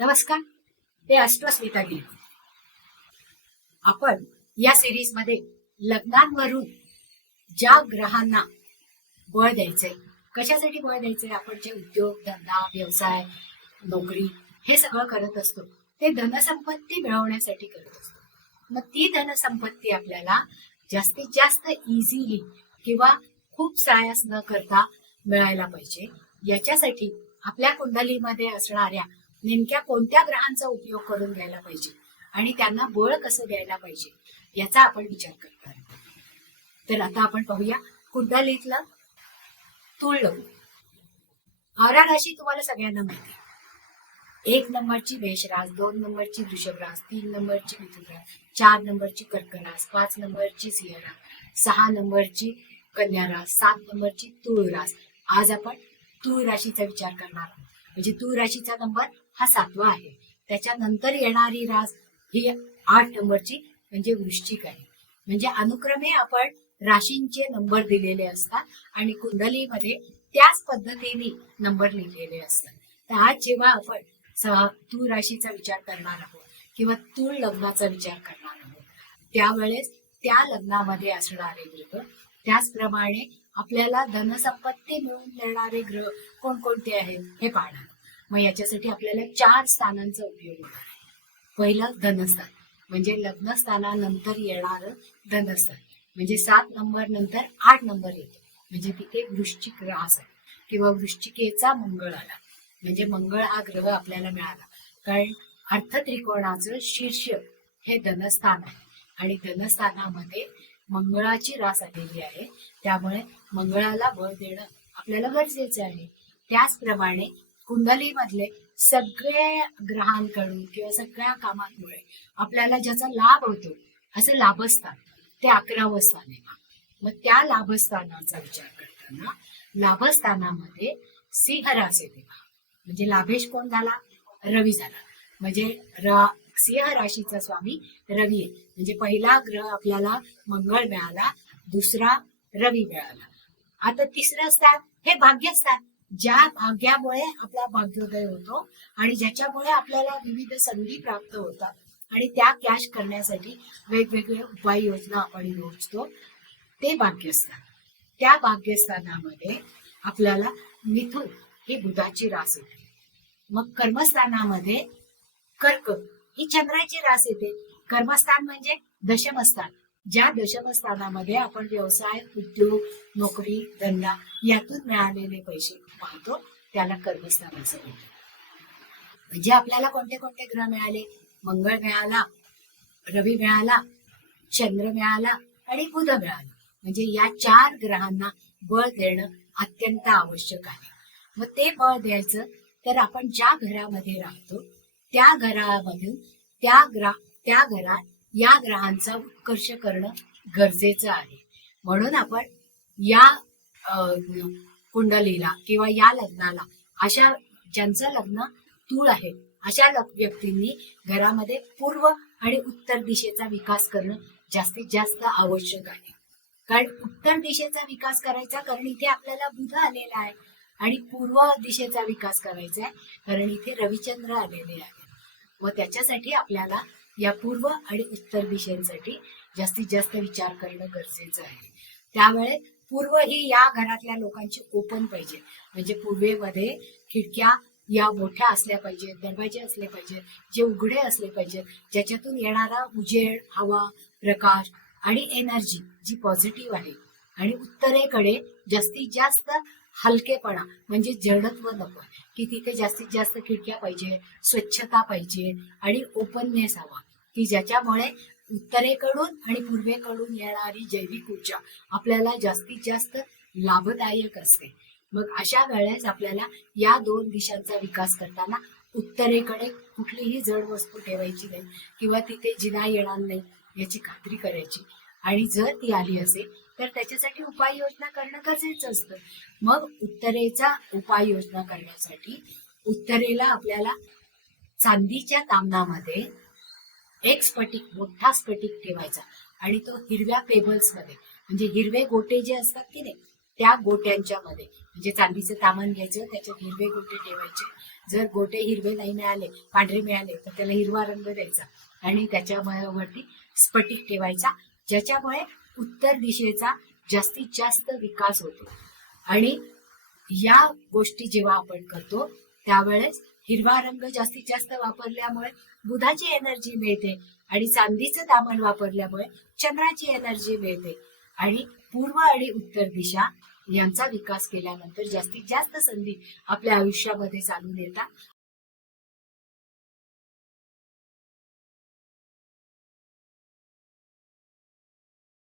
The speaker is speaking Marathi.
नमस्कार ते अष्टस्मिता गिरी आपण या सिरीजमध्ये लग्नांवरून ज्या ग्रहांना बळ द्यायचंय कशासाठी बळ द्यायचंय आपण जे उद्योग धंदा व्यवसाय नोकरी हे सगळं करत असतो ते धनसंपत्ती मिळवण्यासाठी करत असतो. मग ती धनसंपत्ती आपल्याला जास्तीत जास्त इझिली किंवा खूप सायास न करता मिळायला पाहिजे. याच्यासाठी आपल्या कुंडलीमध्ये असणाऱ्या नेमक्या कोणत्या ग्रहांचा उपयोग करून घ्यायला पाहिजे आणि त्यांना बळ कसं द्यायला पाहिजे याचा आपण विचार करणार तर आता आपण पाहूया कुंडलीतलं तुळ लग्न राशी तुम्हाला सगळ्यांना माहिती एक नंबरची मेषरास दोन नंबरची वृषभरास तीन नंबरची मिथुन रास चार नंबरची कर्करास पाच नंबरची सिंहरास सहा नंबरची कन्या रास सात नंबरची तुळ रास. आज आपण तुळ राशीचा विचार करणार आहोत. म्हणजे तुळ राशीचा नंबर हा सातवा आहे. त्याच्यानंतर येणारी रास ही आठ नंबरची म्हणजे वृश्चिक आहे. म्हणजे अनुक्रमे आपण राशींचे नंबर दिलेले असतात आणि कुंडलीमध्ये त्याच पद्धतीने नंबर लिहिलेले असतात. तर आज जेव्हा आपण तूळ राशीचा विचार करणार आहोत किंवा तूळ लग्नाचा विचार करणार आहोत त्यावेळेस त्या लग्नामध्ये असणारे ग्रह त्याचप्रमाणे आपल्याला धनसंपत्ती मिळवून देणारे ग्रह कोणकोणते आहेत हे पाहणार. मग याच्यासाठी आपल्याला चार स्थानांचा उपयोग होतो. पहिलं धनस्थान म्हणजे लग्नस्थानानंतर येणार धनस्थान. म्हणजे सात नंबर नंतर आठ नंबर येतो. म्हणजे तिथे वृश्चिक रास आहे किंवा वृश्चिकेचा मंगळ आला. म्हणजे मंगळ हा ग्रह आपल्याला मिळाला. कारण अर्थ त्रिकोणाचं शीर्ष हे धनस्थान आहे. आणि धनस्थानामध्ये मंगळाची रास आलेली आहे. त्यामुळे मंगळाला बळ देणं आपल्याला गरजेचं आहे. त्याचप्रमाणे कुंडलीमधले सगळ्या ग्रहांकडून किंवा सगळ्या कामांमुळे आपल्याला ज्याचा लाभ होतो असं लाभस्थान ते अकरावं स्थान आहे मग त्या लाभस्थानाचा विचार करताना लाभस्थानामध्ये सिंहरास येते म्हणजे लाभेश कोण झाला? रवी झाला. म्हणजे र सिंह राशीचा स्वामी रवी आहे. म्हणजे पहिला ग्रह आपल्याला मंगळ मिळाला दुसरा रवी मिळाला. आता तिसरं स्थान हे भाग्यस्थान. ज्या भाग्यामुळे आपला भाग्योदय होतो आणि ज्याच्यामुळे आपल्याला विविध संधी प्राप्त होतात. आणि त्या कॅश करण्यासाठी वेगवेगळ्या उपाययोजना आपण योजतो. ते भाग्यस्थान. त्या भाग्यस्थानामध्ये आपल्याला मिथुन ही बुधाची रास येते. मग कर्मस्थानामध्ये कर्क ही चंद्राची रास येते. कर्मस्थान म्हणजे दशमस्थान. ज्या दशमस्थानामध्ये आपण व्यवसाय उद्योग नोकरी धंदा यातून मिळालेले पैसे पाहतो त्याला कर्मस्थान असं म्हणतो म्हणजे आपल्याला कोणते कोणते ग्रह मिळाले? मंगळ मिळाला रवी मिळाला चंद्र मिळाला आणि बुध मिळाला. म्हणजे या चार ग्रहांना बळ देणं अत्यंत आवश्यक आहे. मग ते बळ द्यायचं तर आपण ज्या घरामध्ये राहतो त्या घरामधून त्या ग्रा त्या घरात या ग्रहांचा उत्कर्ष करणं गरजेचं आहे. म्हणून आपण या कुंडलीला किंवा या लग्नाला अशा ज्यांचं लग्न तूळ आहे अशा व्यक्तींनी घरामध्ये पूर्व आणि उत्तर दिशेचा विकास करणं जास्तीत जास्त आवश्यक आहे. कारण उत्तर दिशेचा विकास करायचा कारण इथे आपल्याला बुध आलेला आहे आणि पूर्व दिशेचा विकास करायचा आहे कारण इथे रविचंद्र आलेले आहे. व त्याच्यासाठी आपल्याला या पूर्व आणि उत्तर दिशेसाठी जास्तीत जास्त विचार करणं गरजेचं आहे. त्यावेळे पूर्व ही या घरातल्या लोकांची ओपन पाहिजे. म्हणजे पूर्वेमध्ये खिडक्या या मोठ्या असल्या पाहिजेत दरवाजे असले पाहिजेत जे उघडे असले पाहिजेत ज्याच्यातून येणारा उजेड हवा प्रकाश आणि एनर्जी जी पॉझिटिव्ह आहे आणि उत्तरेकडे जास्तीत जास्त हलकेपणा म्हणजे जडत्व नको की तिथे जास्तीत जास्त खिडक्या पाहिजे स्वच्छता पाहिजे आणि ओपननेस हवा. की ज्याच्यामुळे उत्तरेकडून आणि पूर्वेकडून येणारी जैविक ऊर्जा आपल्याला जास्तीत जास्त लाभदायक असते. मग अशा वेळेस आपल्याला या दोन दिशांचा विकास करताना उत्तरेकडे कुठलीही जड वस्तू ठेवायची नाही किंवा तिथे जिना येणार नाही याची खात्री करायची. आणि जर ती आली असेल तर त्याच्यासाठी उपाययोजना करणं गरजेचं असतं. मग उत्तरेचा उपाययोजना करण्यासाठी उत्तरेला आपल्याला चांदीच्या तामनामध्ये एक स्फटिक मोठा स्फटिक ठेवायचा. आणि तो हिरव्या पेबल्समध्ये म्हणजे हिरवे गोटे जे असतात की नाही त्या गोट्यांच्या मध्ये म्हणजे चांदीचं सामान घ्यायचं त्याच्यात हिरवे गोटे ठेवायचे. जर गोटे हिरवे नाही मिळाले पांढरे मिळाले तर त्याला हिरवा रंग द्यायचा. आणि त्याच्यावरती स्फटिक ठेवायचा ज्याच्यामुळे उत्तर दिशेचा जास्तीत जास्त विकास होतो. आणि या गोष्टी जेव्हा आपण करतो त्यावेळेस हिरवा रंग जास्तीत जास्त वापरल्यामुळे बुधाची एनर्जी मिळते आणि चांदीचं दामन वापरल्यामुळे चंद्राची एनर्जी मिळते. आणि पूर्व आणि उत्तर दिशा यांचा विकास केल्यानंतर जास्तीत जास्त संधी आपल्या आयुष्यामध्ये चालून येतात